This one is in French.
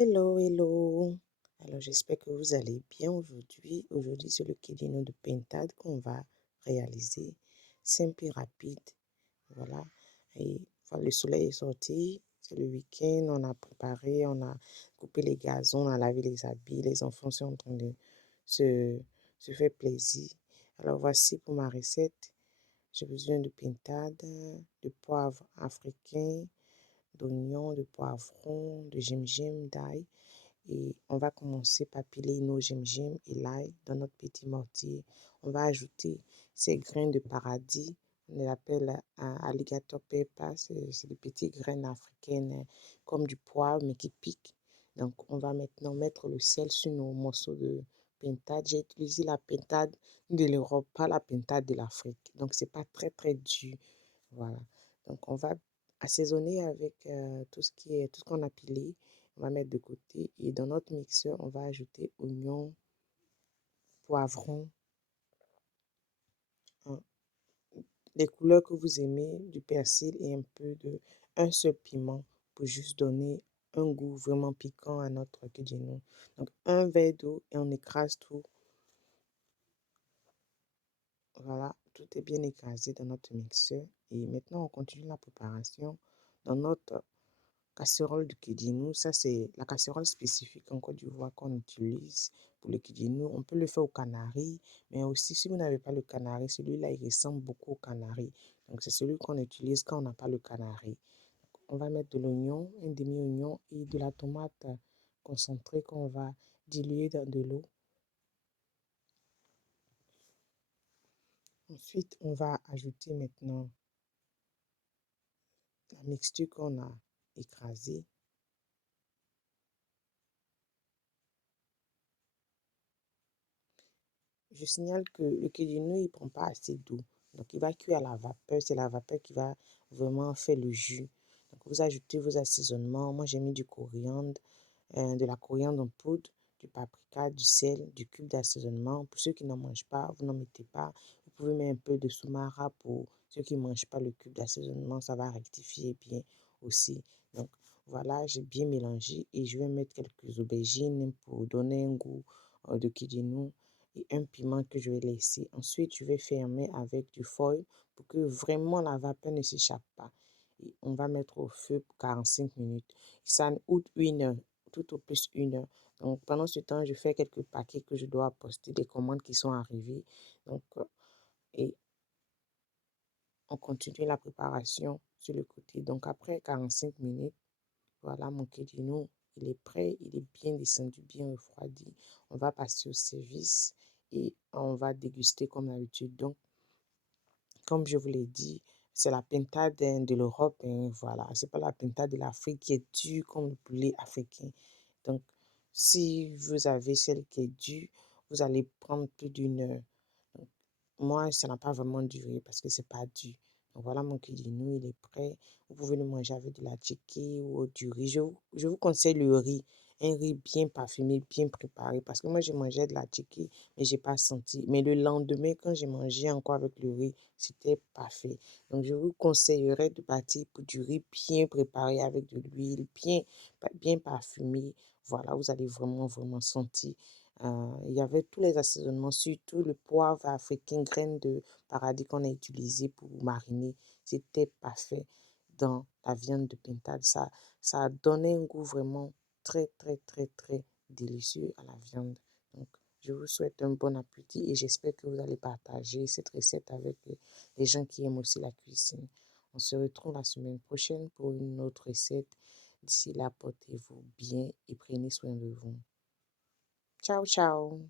Hello, hello. Alors, j'espère que vous allez bien aujourd'hui. Aujourd'hui, c'est le Kidino de Pintade qu'on va réaliser. Simple et rapide. Voilà. Et voilà, le soleil est sorti. C'est le week-end. On a préparé, on a coupé les gazons, on a lavé les habits. Les enfants sont en train de se, se faire plaisir. Alors, voici pour ma recette. J'ai besoin de pintade, de poivre africain, d'oignons, de poivrons, de gingembre, d'ail. Et on va commencer par piler nos gingembre et l'ail dans notre petit mortier. On va ajouter ces grains de paradis. On les appelle alligator pepper. C'est des petites graines africaines comme du poivre mais qui piquent. Donc on va maintenant mettre le sel sur nos morceaux de pintade. J'ai utilisé la pintade de l'Europe, pas la pintade de l'Afrique. Donc c'est pas très très dur. Voilà. Donc on va assaisonner avec tout ce qu'on a pilé. On va mettre de côté et dans notre mixeur, on va ajouter oignons, poivrons, hein, les couleurs que vous aimez, du persil et un seul piment pour juste donner un goût vraiment piquant à notre kidino. Donc un verre d'eau et on écrase tout. Voilà, tout est bien écrasé dans notre mixeur. Et maintenant, on continue la préparation dans notre casserole de kidino. Ça, c'est la casserole spécifique en Côte d'Ivoire qu'on utilise pour le kidino. On peut le faire au canari, mais aussi si vous n'avez pas le canari, celui-là, il ressemble beaucoup au canari. Donc, c'est celui qu'on utilise quand on n'a pas le canari. On va mettre de l'oignon, un demi-oignon et de la tomate concentrée qu'on va diluer dans de l'eau. Ensuite, on va ajouter maintenant la mixture qu'on a écrasée. Je signale que le kidino, il ne prend pas assez d'eau. Donc, il va cuire à la vapeur. C'est la vapeur qui va vraiment faire le jus. Donc, vous ajoutez vos assaisonnements. Moi, j'ai mis du coriandre, de la coriandre en poudre, du paprika, du sel, du cube d'assaisonnement. Pour ceux qui n'en mangent pas, vous n'en mettez pas. Vous pouvez mettre un peu de soumara pour ceux qui ne mangent pas le cube d'assaisonnement. Ça va rectifier bien aussi. Donc, voilà, j'ai bien mélangé et je vais mettre quelques aubergines pour donner un goût de kidino et un piment que je vais laisser. Ensuite, je vais fermer avec du foil pour que vraiment la vapeur ne s'échappe pas. Et on va mettre au feu pour 45 minutes. Ça ou une heure, tout au plus une heure. Donc, pendant ce temps, je fais quelques paquets que je dois poster, des commandes qui sont arrivées. Donc, et on continue la préparation sur le côté. Donc, après 45 minutes, voilà, mon kidino, il est prêt, il est bien descendu, bien refroidi. On va passer au service et on va déguster comme d'habitude. Donc, comme je vous l'ai dit, c'est la pintade de l'Europe, hein, voilà. C'est pas la pintade de l'Afrique qui est dure comme le poulet africain. Donc, si vous avez celle qui est dure, vous allez prendre plus d'une heure. Donc, moi, ça n'a pas vraiment duré parce que c'est pas dur. Donc, voilà, mon kidino, il est prêt. Vous pouvez le manger avec de la tchiki ou du riz. Je vous conseille le riz. Un riz bien parfumé, bien préparé. Parce que moi, j'ai mangé de la tchiki, mais j'ai pas senti. Mais le lendemain, quand j'ai mangé encore avec le riz, c'était parfait. Donc, je vous conseillerais de partir pour du riz bien préparé avec de l'huile, bien parfumé. Voilà, vous allez vraiment, vraiment sentir. Il y avait tous les assaisonnements, surtout le poivre africain, graines de paradis qu'on a utilisé pour mariner. C'était parfait dans la viande de pintade. Ça a donné un goût vraiment très, très, très, très délicieux à la viande. Donc, je vous souhaite un bon appétit et j'espère que vous allez partager cette recette avec les gens qui aiment aussi la cuisine. On se retrouve la semaine prochaine pour une autre recette. D'ici là, portez-vous bien et prenez soin de vous. Ciao, ciao!